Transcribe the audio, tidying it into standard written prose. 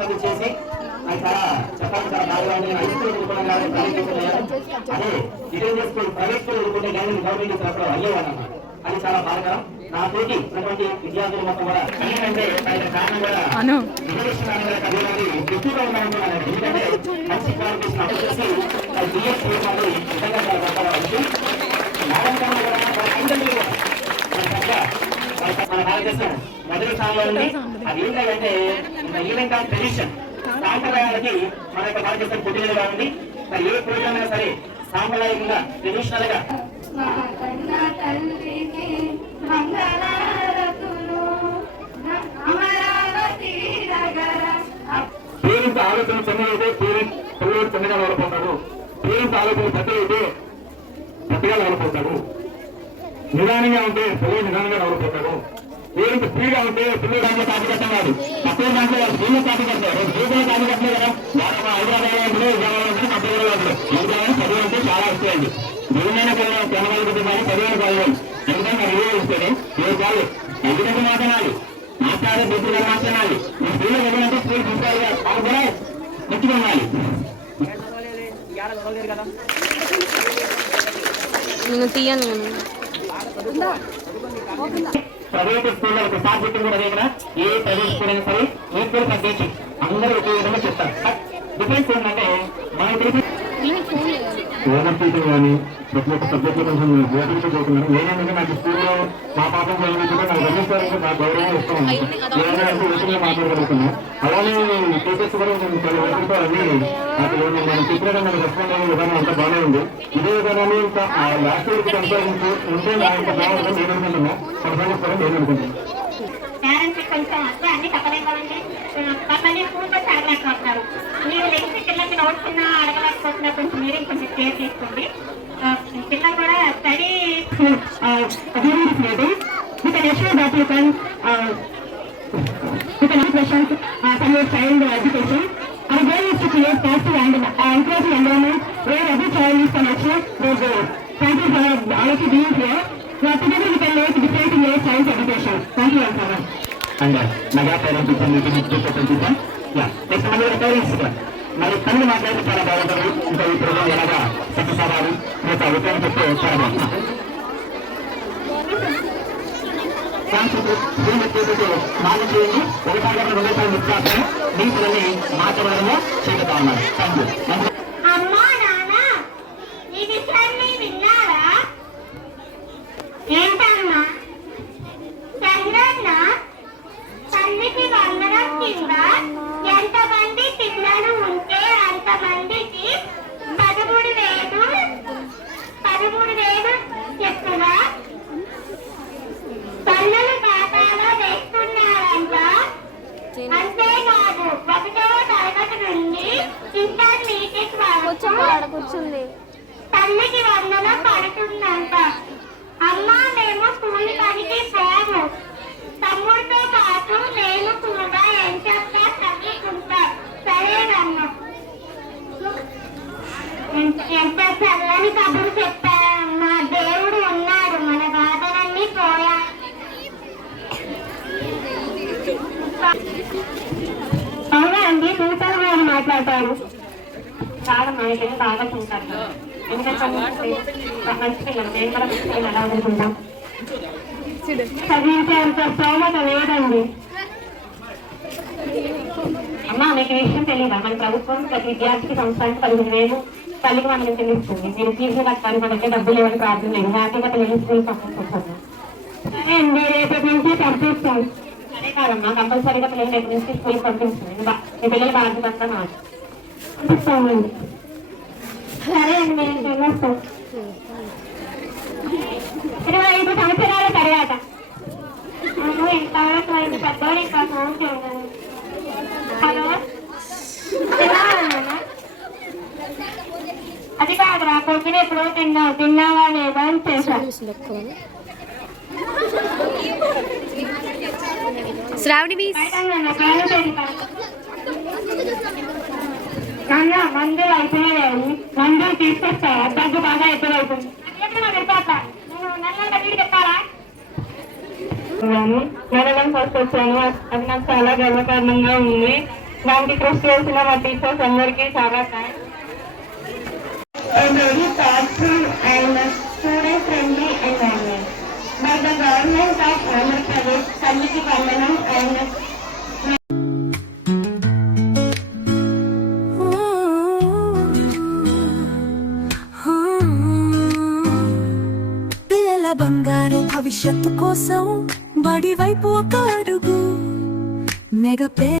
మరమ్మతులు చేసి అది చాలా చెప్పాలి చాలా బాగా ఉంది. హై స్కూల్ ఎదుర్కొన్నాం కానీ అదే ఇదే స్కూల్ ప్రైవేట్ స్కూల్ ఎదుర్కొంటే కానీ గవర్నమెంట్ అప్పుడు అయ్యేవాడు అన్నమాట. అది చాలా బాధాకరం. నా తోటి ఉన్నటువంటి విద్యార్థులు మొత్తం కూడా ఏంటంటే కారణం కూడా ఎక్కువగా ఉన్నామంటున్నాను. ఎందుకంటే మంచి క్వాలిఫికేషన్ అమలు చేసి బిఎస్ నిజంగా చాలా గొప్పవాళ్ళు. మన భారతదేశం మొదటి స్థానంలో ఉంది. అది ఏంటంటే ఈవెంట్ ఆఫ్ ట్రెడిషన్ సాంప్రదాయాలకి మన యొక్క భారతదేశం పుట్టినగా ఉంది. మరి ఏ ప్రోగ్రామ్ అయినా సరే సాంప్రదాయంగా ట్రెడిషనల్ గా పేరెంట్స్ ఆలోచన చిన్నదైతే పిల్లలు చిన్నగా వెళ్ళిపోతాడు. పేరెంట్స్ ఆలోచన పెద్దదైతే పెద్దగా వెళ్ళిపోతాడు. నిదానంగా ఉంటే పిల్లలు నిదానంగా వెళ్ళిపోతాడు. పేరెంట్స్ స్పీడ్గా ఉంటే పిల్లలు దాంట్లో కాపీ కట్టలేదు. తక్కువ దాంట్లో స్కూల్లో కాపీ కట్టారు. స్కూల్లో కాపీ కట్టలేదు కదా. హైదరాబాద్ చదువు అంటే చాలా వస్తాయండి. నిజమైన పిల్లలు తెలవాలి కానీ చదివిన కాదు. ఎందుకంటే రివ్యూ ఇస్తుంది ఏ కాదు. ఎందుకంటే మాట్లాడాలి మాట్లాడే బుద్ధుగా మాట్లాడాలి. మీ స్కూల్లో వెళ్ళాలంటే స్కూల్ ప్రిన్సిపాల్ గారు వాళ్ళు కూడా మెచ్చుకోవాలి. ప్రైవేట్ స్కూల్లో ఒక సబ్జెక్టు కూడా దగ్గర ఏ ప్రైవేట్ స్కూల్ అయినా సరే ఈక్వల్ సబ్జెక్ట్ అందరూ ఒకే విధంగా చెప్తారు. డిఫరెన్స్ ఏంటంటే మనం తెలిసి ఓవర్సీటింగ్ కానీ ప్రతి ఒక్క సబ్జెక్టు కొంచెం ఓపిక చదువుతున్నారు. ఏమైనా నాకు స్కూల్లో మా పాపం చదివించుకుంటే నాకు రజిస్టార్కి నా గౌరవం ఇస్తాం. ఏమైనా అంటే ఓపికగా మాట్లాడగలుగుతున్నాం. అలానే టీచర్స్ కూడా చాలా ఓపికతో అన్ని మనం చెప్పినట్టు మనకు రెస్పాండ్ అయ్యే విధానం అంతా బాగానే ఉంది. ఇదే విధానాన్ని ఇంకా లాస్ట్ ఇయర్కి కొనసాగించి ఉంటే నా యొక్క బాగుంటుంది నేను అనుకుంటున్నా. కొనసాగిస్తారని నేను అనుకుంటున్నాను. మీరు లెక్కి పిల్లలకి నోట్స్న్నా అడగలేకపోతున్నా కొంచెం మీరే కొంచెం కేర్ తీసుకోండి. పిల్లలు కూడా study child education our goal is to create positive and encouraging environment where every child is can achieve their goals. Thank you for all of you being here. Together we can make difference in your child's education. Thank you very much. And mega parent people meeting with people. Yeah, next time we are parents. మరి కళ్ళు మాట్లాడితే చాలా బాగుంటుంది. ఇంకా ఈ programme ఎలాగా success అవ్వాలి మీకు అభిప్రాయం చెప్తే చాలా బాగుంటుంది. మార్పు చేయండి. ఒకసారి 2 సార్లు విశ్వాసం మీ పిల్లల్ని మాట్లాడడంలో చేరుతా ఉన్నారు. Thank you. ఏంటమ్మా చంద్రన్న తల్లికి వందనం కింద ఎంతమంది పిల్లలు ఉంటే అంతమందికి 13,000 ఎక్కువ పన్నులు ఖాతాలో వేస్తున్నారంట. అంతేకాదు 1వ తరగతి నుండి ఇంటర్మీడియట్ వరకు తల్లికి వందనం పడుతుందంట. అమ్మా మేము కూలి పనికి పోము. తమ్ముడితో పాటు నేను కూడా ఎంచక్కా చదువుకుంటా. సరేనమ్మా. ఎంత చల్లని కబురు చెప్పారమ్మా. దేవుడు ఉన్నాడు. మన బాధలన్నీ పోయా. అవునా అండి సూపర్ గా మాట్లాడతారు. బాగా మనకేం బాగా చూస్తారు. ఎందుకంటే మంచి పిల్లలు మేము కూడా మంచి పిల్లలు ఎలా అనుకుంటాం. చదివించేంత స్తోమత లేదండి. అమ్మా మీకు విషయం తెలియదా? మన ప్రభుత్వం ప్రతి విద్యార్థికి సంవత్సరానికి 15,000 తల్లికి మనం చెల్లిస్తుంది. మీరు ఫీజులు కట్టాలి. మన దగ్గర డబ్బులు లేవని ప్రాబ్లం లేదు. హ్యాపీగా పిల్లలు స్కూల్ పంపిస్తున్నాను. సరే అండి రేపటి నుంచి పంపిస్తాను. అదే కాదమ్మా కంపల్సరీగా పిల్లలు రేపటి నుంచి స్కూల్కి పంపిస్తుంది. మీ పిల్లల బాధ్యత అంతా నాకు పంపిస్తామండి. సరే అండి మేము వెళ్ళొస్తాం. 25 సంవత్సరాల తర్వాత ఇంతవరకు అయితే పెద్దవాడు ఇంకా ఫోన్ చేయలేదు. హలో అది కాదురా పొద్దున ఎప్పుడో తిన్నావా లేదా అని చేశాను. నాన్న మందులు అయిపోయాయి. మందులు తీసుకొస్తావా? దగ్గు బాగా ఎక్కువైతుంది. నెలలను ఫస్ట్ వచ్చాను. అది నాకు చాలా గర్వకారణంగా ఉంది. దానికి కృషి చేసిన మా టీచర్స్ అందరికీ చాలా thanks. A very thoughtful and student-friendly environment by the government of Andhra Pradesh, Talliki Vandanam and పిల్లల బంగారు భవిష్యత్తు కోసం బడి వైపు ఒక అడుగు మెగా